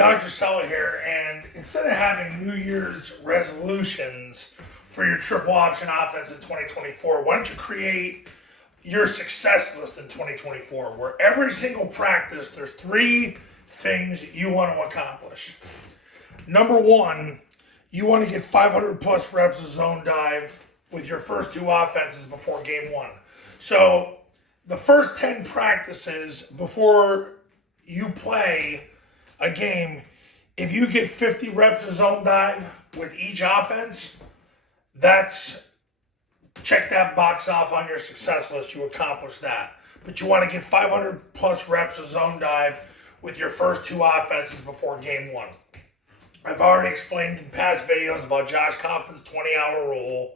Dr. Sella here, and instead of having New Year's resolutions for your triple option offense in 2024, why don't you create your success list in 2024, where every single practice, there's 3 things you want to accomplish. Number 1, you want to get 500 plus reps of zone dive with your first 2 offenses before game 1. So the first 10 practices before you play a game, if you get 50 reps of zone dive with each offense, check that box off on your success list. You accomplished that. But you want to get 500 plus reps of zone dive with your first 2 offenses before game 1. I've already explained in past videos about Josh Kaufman's 20-hour rule,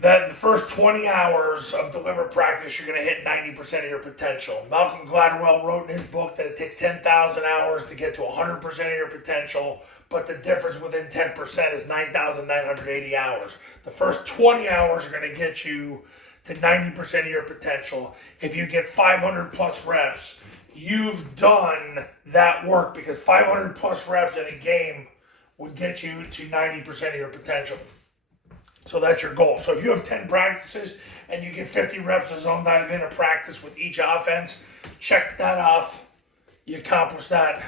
that in the first 20 hours of deliberate practice, you're going to hit 90% of your potential. Malcolm Gladwell wrote in his book that it takes 10,000 hours to get to 100% of your potential, but the difference within 10% is 9,980 hours. The first 20 hours are going to get you to 90% of your potential. If you get 500 plus reps, you've done that work, because 500 plus reps in a game would get you to 90% of your potential. So that's your goal. So if you have 10 practices and you get 50 reps of zone dive in a practice with each offense, check that off. You accomplish that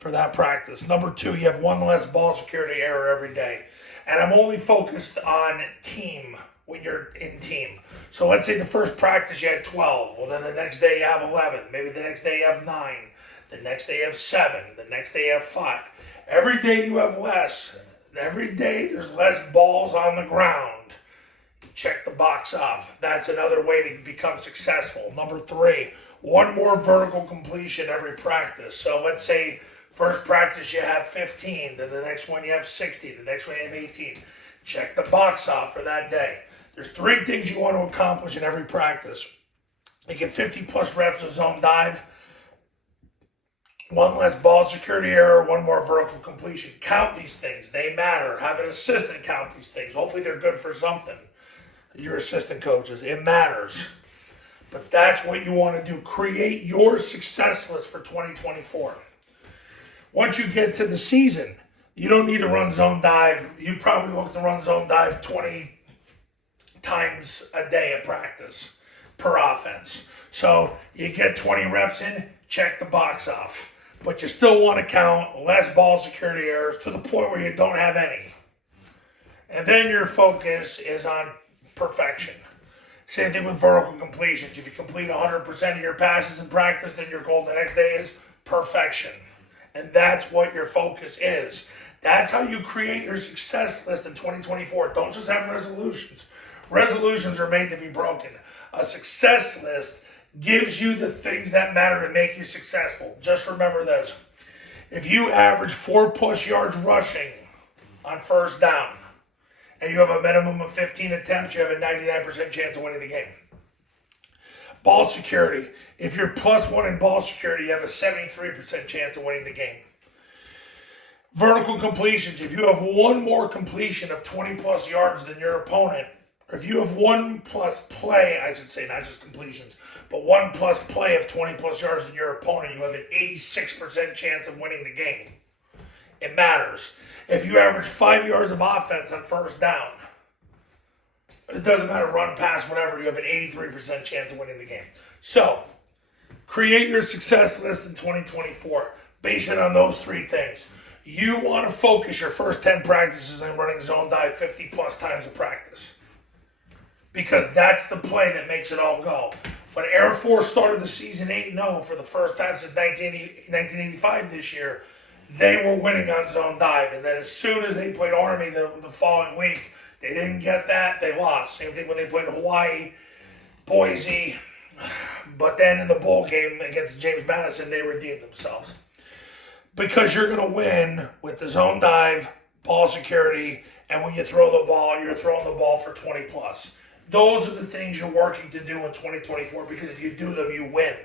for that practice. Number 2, you have 1 less ball security error every day. And I'm only focused on team when you're in team. So let's say the first practice you had 12. Well, then the next day you have 11. Maybe the next day you have 9. The next day you have 7. The next day you have 5. Every day you have less. Every day there's less balls on the ground. Check the box off. That's another way to become successful. Number 3, 1 more vertical completion every practice. So let's say first practice you have 15, then the next one you have 60, the next one you have 18. Check the box off for that day. There's 3 things you want to accomplish in every practice. You get 50 plus reps of zone dive, 1 less ball security error, 1 more vertical completion. Count these things. They matter. Have an assistant count these things. Hopefully they're good for something. Your assistant coaches. It matters. But that's what you want to do. Create your success list for 2024. Once you get to the season, you don't need to run zone dive. You probably look to run zone dive 20 times a day at practice per offense. So you get 20 reps in, check the box off. But you still want to count less ball security errors to the point where you don't have any. And then your focus is on perfection. Same thing with vertical completions. If you complete 100% of your passes in practice, then your goal the next day is perfection. And that's what your focus is. That's how you create your success list in 2024. Don't just have resolutions. Resolutions are made to be broken. A success list gives you the things that matter to make you successful. Just remember this. If you average 4 plus yards rushing on first down, and you have a minimum of 15 attempts, you have a 99% chance of winning the game. Ball security. If you're +1 in ball security, you have a 73% chance of winning the game. Vertical completions. If you have 1 more completion of 20 plus yards than your opponent, or if you have 1 plus play, I should say, not just completions, but 1 plus play of 20 plus yards than your opponent, you have an 86% chance of winning the game. It matters. If you average 5 yards of offense on first down, it doesn't matter, run, pass, whatever, you have an 83% chance of winning the game. So, create your success list in 2024. Base it on those 3 things. You want to focus your first 10 practices on running zone dive 50 plus times a practice, because that's the play that makes it all go. When Air Force started the season 8-0 for the first time since 1985 this year, they were winning on zone dive. And then as soon as they played Army the following week, they didn't get that, they lost. Same thing when they played Hawaii, Boise. But then in the bowl game against James Madison, they redeemed themselves. Because you're going to win with the zone dive, ball security, and when you throw the ball, you're throwing the ball for 20 plus. Those are the things you're working to do in 2024, because if you do them, you win.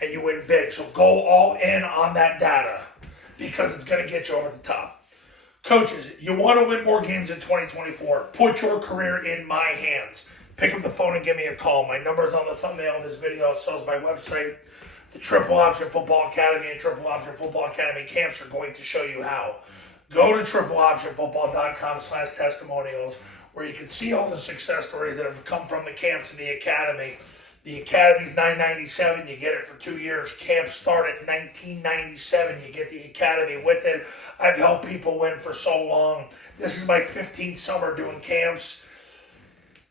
And you win big. So go all in on that data, because it's going to get you over the top. Coaches, you want to win more games in 2024. Put your career in my hands. Pick up the phone and give me a call. My number is on the thumbnail of this video. So is my website, The Triple Option Football Academy and Triple Option Football Academy camps are going to show you how. Go to tripleoptionfootball.com/testimonials, where you can see all the success stories that have come from the camps and the academy. The academy's $997. You get it for 2 years. Camps start at $1997. You get the academy with it. I've helped people win for so long. This is my 15th summer doing camps.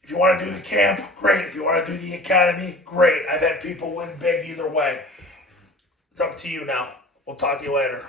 If you want to do the camp, great. If you want to do the academy, great. I've had people win big either way. It's up to you now. We'll talk to you later.